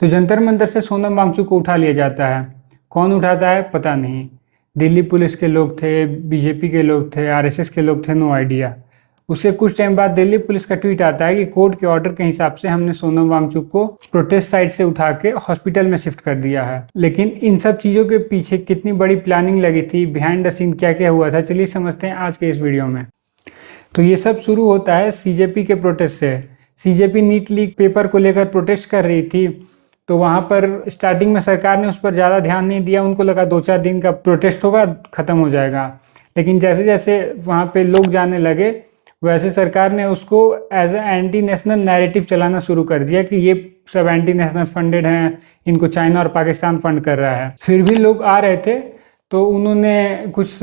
तो जंतर मंतर से सोनम वांगचुक को उठा लिया जाता है। कौन उठाता है पता नहीं। दिल्ली पुलिस के लोग थे, बीजेपी के लोग थे, आरएसएस के लोग थे, नो आइडिया। उससे कुछ टाइम बाद दिल्ली पुलिस का ट्वीट आता है कि कोर्ट के ऑर्डर के हिसाब से हमने सोनम वांगचुक को प्रोटेस्ट साइट से उठा के हॉस्पिटल में शिफ्ट कर दिया है। लेकिन इन सब चीज़ों के पीछे कितनी बड़ी प्लानिंग लगी थी, बिहाइंड द सीन क्या क्या हुआ था, चलिए समझते हैं आज के इस वीडियो में। तो ये सब शुरू होता है सीजेपी के प्रोटेस्ट से। सीजेपी नीट लीक पेपर को लेकर प्रोटेस्ट कर रही थी, तो वहाँ पर स्टार्टिंग में सरकार ने उस पर ज़्यादा ध्यान नहीं दिया। उनको लगा 2-4 दिन का प्रोटेस्ट होगा, ख़त्म हो जाएगा। लेकिन जैसे जैसे वहाँ पे लोग जाने लगे, वैसे सरकार ने उसको as a anti national narrative चलाना शुरू कर दिया कि ये सब एंटी नेशनल फंडेड हैं, इनको चाइना और पाकिस्तान फंड कर रहा है। फिर भी लोग आ रहे थे, तो उन्होंने कुछ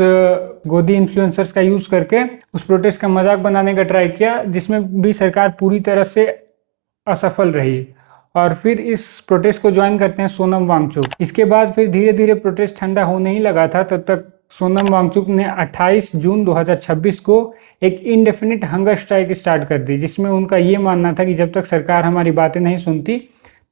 गोदी इन्फ्लुएंसर्स का यूज़ करके उस प्रोटेस्ट का मजाक बनाने का ट्राई किया, जिसमें भी सरकार पूरी तरह से असफल रही। और फिर इस प्रोटेस्ट को ज्वाइन करते हैं सोनम वांगचुक। इसके बाद फिर धीरे धीरे प्रोटेस्ट ठंडा होने ही लगा था, तब तक सोनम वांगचुक ने 28 जून 2026 को एक इंडेफिनिट हंगर स्ट्राइक स्टार्ट कर दी, जिसमें उनका ये मानना था कि जब तक सरकार हमारी बातें नहीं सुनती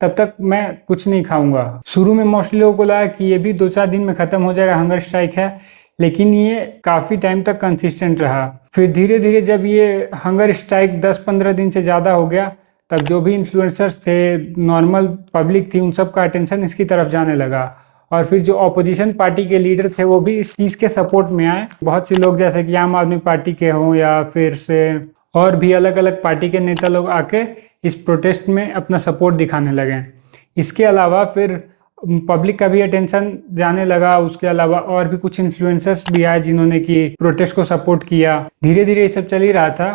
तब तक मैं कुछ नहीं खाऊंगा। शुरू में मोस्टली लोगों को लगा कि ये भी 2-4 दिन में ख़त्म हो जाएगा, हंगर स्ट्राइक है, लेकिन ये काफ़ी टाइम तक कंसिस्टेंट रहा। फिर धीरे धीरे जब ये हंगर स्ट्राइक 10-15 दिन से ज़्यादा हो गया, तब जो भी इन्फ्लुएंसर्स थे, नॉर्मल पब्लिक थी, उन सब का अटेंशन इसकी तरफ जाने लगा। और फिर जो ऑपोजिशन पार्टी के लीडर थे वो भी इस चीज़ के सपोर्ट में आए। बहुत से लोग जैसे कि आम आदमी पार्टी के हों या फिर से और भी अलग अलग पार्टी के नेता लोग आके इस प्रोटेस्ट में अपना सपोर्ट दिखाने लगे। इसके अलावा फिर पब्लिक का भी अटेंशन जाने लगा। उसके अलावा और भी कुछ इन्फ्लुएंसर्स भी आए जिन्होंने कि प्रोटेस्ट को सपोर्ट किया। धीरे धीरे ये सब चल ही रहा था,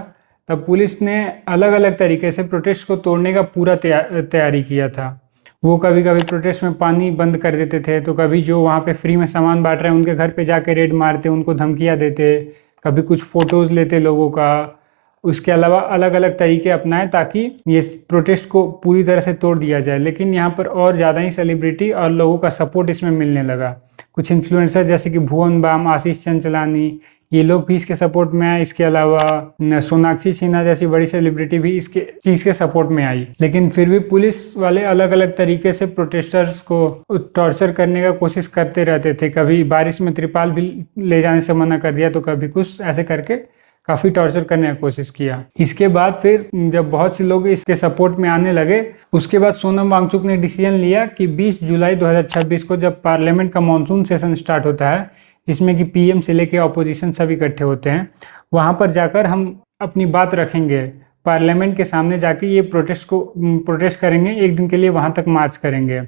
तब पुलिस ने अलग अलग तरीके से प्रोटेस्ट को तोड़ने का पूरा तैयारी किया था। वो कभी कभी प्रोटेस्ट में पानी बंद कर देते थे, तो कभी जो वहाँ पे फ्री में सामान बांट रहे हैं उनके घर पे जाके रेड मारते, उनको धमकियाँ देते, कभी कुछ फ़ोटोज़ लेते लोगों का। उसके अलावा अलग अलग तरीके अपनाए ताकि ये प्रोटेस्ट को पूरी तरह से तोड़ दिया जाए। लेकिन यहाँ पर और ज़्यादा ही सेलिब्रिटी और लोगों का सपोर्ट इसमें मिलने लगा। कुछ इन्फ्लुएंसर जैसे कि भुवन बाम, आशीष चंचलानी, ये लोग भी इसके सपोर्ट में आए। इसके अलावा सोनाक्षी सिन्हा जैसी बड़ी सेलिब्रिटी भी इसके चीज़ के सपोर्ट में आई। लेकिन फिर भी पुलिस वाले अलग अलग तरीके से प्रोटेस्टर्स को टॉर्चर करने का कोशिश करते रहते थे। कभी बारिश में त्रिपाल भी ले जाने से मना कर दिया, तो कभी कुछ ऐसे करके काफ़ी टॉर्चर करने का कोशिश किया। इसके बाद फिर जब बहुत से लोग इसके सपोर्ट में आने लगे, उसके बाद सोनम वांगचुक ने डिसीजन लिया कि 20 जुलाई 2026 को जब पार्लियामेंट का मानसून सेशन स्टार्ट होता है, जिसमें कि पीएम से लेके ऑपोजिशन सब इकट्ठे होते हैं, वहाँ पर जाकर हम अपनी बात रखेंगे। पार्लियामेंट के सामने जाके ये प्रोटेस्ट करेंगे, एक दिन के लिए वहाँ तक मार्च करेंगे।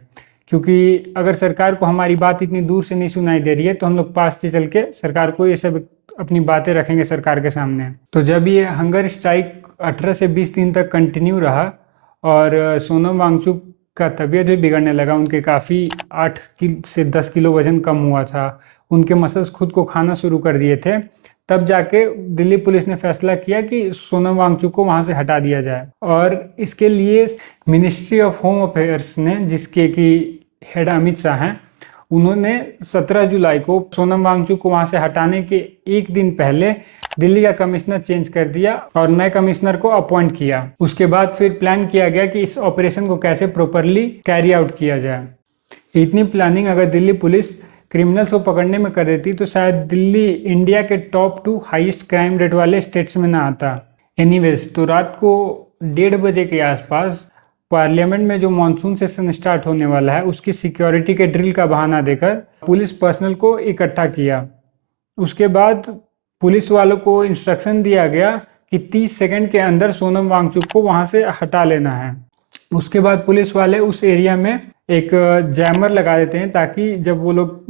क्योंकि अगर सरकार को हमारी बात इतनी दूर से नहीं सुनाई दे रही है, तो हम लोग पास से चल के सरकार को ये सब अपनी बातें रखेंगे सरकार के सामने। तो जब ये हंगर स्ट्राइक 18 से 20 दिन तक कंटिन्यू रहा और सोनम वांगचुक का तबीयत भी बिगड़ने लगा, उनके काफ़ी 8 से 10 किलो वजन कम हुआ था, उनके मसल्स खुद को खाना शुरू कर दिए थे, तब जाके दिल्ली पुलिस ने फैसला किया कि सोनम वांगचुक को वहाँ से हटा दिया जाए। और इसके लिए मिनिस्ट्री ऑफ होम अफेयर्स ने, जिसके कि हेड अमित शाह हैं, उन्होंने 17 जुलाई को सोनम वांगचुक को वहाँ से हटाने के एक दिन पहले दिल्ली का कमिश्नर चेंज कर दिया और नए कमिश्नर को अपॉइंट किया। उसके बाद फिर प्लान किया गया कि इस ऑपरेशन को कैसे प्रॉपरली कैरी आउट किया जाए। इतनी प्लानिंग अगर दिल्ली पुलिस क्रिमिनल्स को पकड़ने में कर देती तो शायद दिल्ली इंडिया के टॉप 2 हाईएस्ट क्राइम रेट वाले स्टेट्स में ना आता। एनीवेज, तो रात को 1:30 बजे के आसपास पार्लियामेंट में जो मानसून सेशन स्टार्ट होने वाला है, उसकी सिक्योरिटी के ड्रिल का बहाना देकर पुलिस पर्सनल को इकट्ठा किया। उसके बाद पुलिस वालों को इंस्ट्रक्शन दिया गया कि 30 सेकंड के अंदर सोनम वांगचुक को वहां से हटा लेना है। उसके बाद पुलिस वाले उस एरिया में एक जैमर लगा देते हैं, ताकि जब वो लोग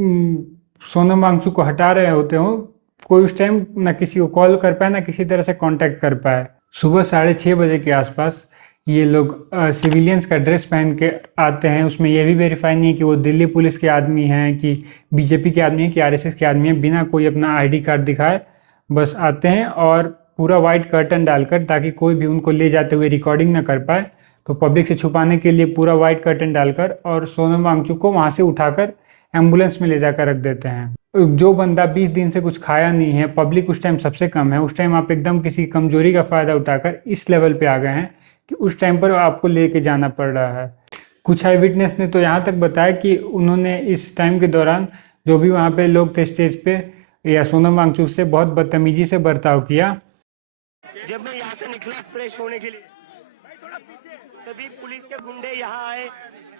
सोनम वांगचुक को हटा रहे होते हो, कोई उस टाइम ना किसी को कॉल कर पाए ना किसी तरह से कांटेक्ट कर पाए। सुबह 6:30 बजे के आसपास ये लोग सिविलियंस का ड्रेस पहन के आते हैं। उसमें ये भी वेरीफाई नहीं है कि वो दिल्ली पुलिस के आदमी हैं, कि बीजेपी के आदमी हैं, कि आरएसएस के आदमी हैं। बिना कोई अपना आईडी कार्ड दिखाए बस आते हैं और पूरा वाइट कर्टन डालकर, ताकि कोई भी उनको ले जाते हुए रिकॉर्डिंग ना कर पाए, तो पब्लिक से छुपाने के लिए पूरा वाइट कर्टन डालकर और सोनम वांगचुक को वहाँ से उठाकर एम्बुलेंस में ले जाकर रख देते हैं। जो बंदा 20 दिन से कुछ खाया नहीं है, पब्लिक उस टाइम सबसे कम है, उस टाइम आप एकदम किसी कमजोरी का फ़ायदा उठाकर इस लेवल पे आ गए हैं कि उस टाइम पर आपको लेके जाना पड़ रहा है। कुछ आई विटनेस ने तो यहाँ तक बताया कि उन्होंने इस टाइम के दौरान जो भी वहाँ पे लोग थे स्टेज पे या सोनम वांगचुक से बहुत बदतमीजी से बर्ताव किया। जब मैं यहाँ से निकला फ्रेश होने के लिए, तभी पुलिस के गुंडे यहाँ आए,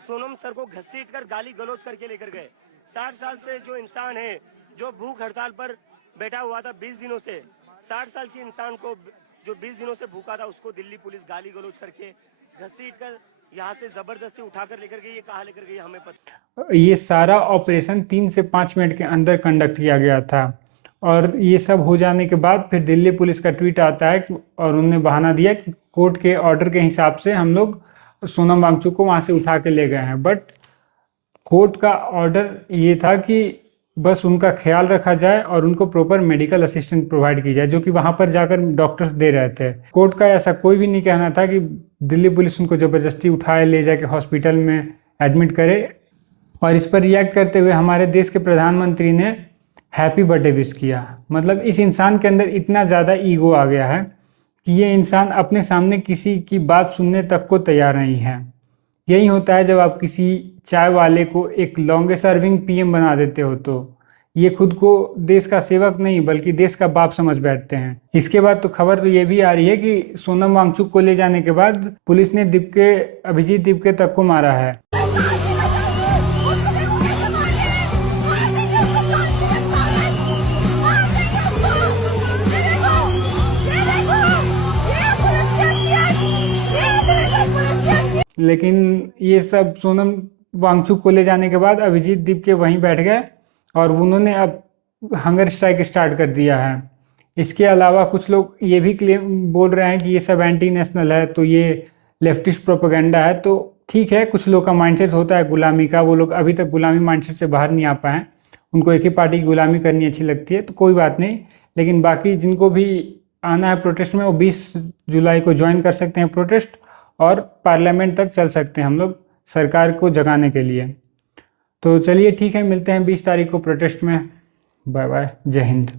सोनम सर को घसीट कर गाली गलौज करके लेकर गए। 60 साल से जो इंसान है, जो भूख हड़ताल पर बैठा हुआ था 20 दिनों से, 60 साल के इंसान को जो 20 दिनों से भूखा था, उसको दिल्ली पुलिस गाली गलौज करके घसीट कर यहाँ से जबरदस्ती उठाकर लेकर गई। ये कहाँ लेकर गई हमें पता। ये सारा ऑपरेशन 3 से 5 मिनट के अंदर कंडक्ट किया गया था और ये सब हो जाने के बाद फिर दिल्ली पुलिस का ट्वीट आता है और उन्होंने बहाना दिया कि कोर्ट के ऑर्डर के हिसाब से हम लोग सोनम वांगचुक को वहाँ से उठा के ले गए हैं। बट कोर्ट का ऑर्डर ये था कि बस उनका ख्याल रखा जाए और उनको प्रॉपर मेडिकल असिस्टेंट प्रोवाइड की जाए, जो कि वहाँ पर जाकर डॉक्टर्स दे रहे थे। कोर्ट का ऐसा कोई भी नहीं कहना था कि दिल्ली पुलिस उनको ज़बरदस्ती उठाए ले जाके हॉस्पिटल में एडमिट करे। और इस पर रिएक्ट करते हुए हमारे देश के प्रधानमंत्री ने हैप्पी बर्थडे विश किया। मतलब इस इंसान के अंदर इतना ज़्यादा ईगो आ गया है कि ये इंसान अपने सामने किसी की बात सुनने तक को तैयार नहीं है। यही होता है जब आप किसी चाय वाले को एक लॉन्गेस्ट सर्विंग पीएम बना देते हो तो ये खुद को देश का सेवक नहीं बल्कि देश का बाप समझ बैठते हैं। इसके बाद तो खबर तो ये भी आ रही है कि सोनम वांगचुक को ले जाने के बाद पुलिस ने अभिजीत दीपके तक को मारा है। लेकिन ये सब सोनम वांगचुक को ले जाने के बाद अभिजीत दीपके वहीं बैठ गए और उन्होंने अब हंगर स्ट्राइक स्टार्ट कर दिया है। इसके अलावा कुछ लोग ये भी बोल रहे हैं कि ये सब एंटी नेशनल है, तो ये लेफ्टिस्ट प्रोपेगेंडा है। तो ठीक है, कुछ लोग का माइंडसेट होता है गुलामी का, वो लोग अभी तक गुलामी माइंडसेट से बाहर नहीं आ पाए, उनको एक ही पार्टी की गुलामी करनी अच्छी लगती है, तो कोई बात नहीं। लेकिन बाकी जिनको भी आना है प्रोटेस्ट में, वो 20 जुलाई को ज्वाइन कर सकते हैं प्रोटेस्ट और पार्लियामेंट तक चल सकते हैं हम लोग सरकार को जगाने के लिए। तो चलिए ठीक है, मिलते हैं 20 तारीख को प्रोटेस्ट में। बाय बाय, जय हिंद।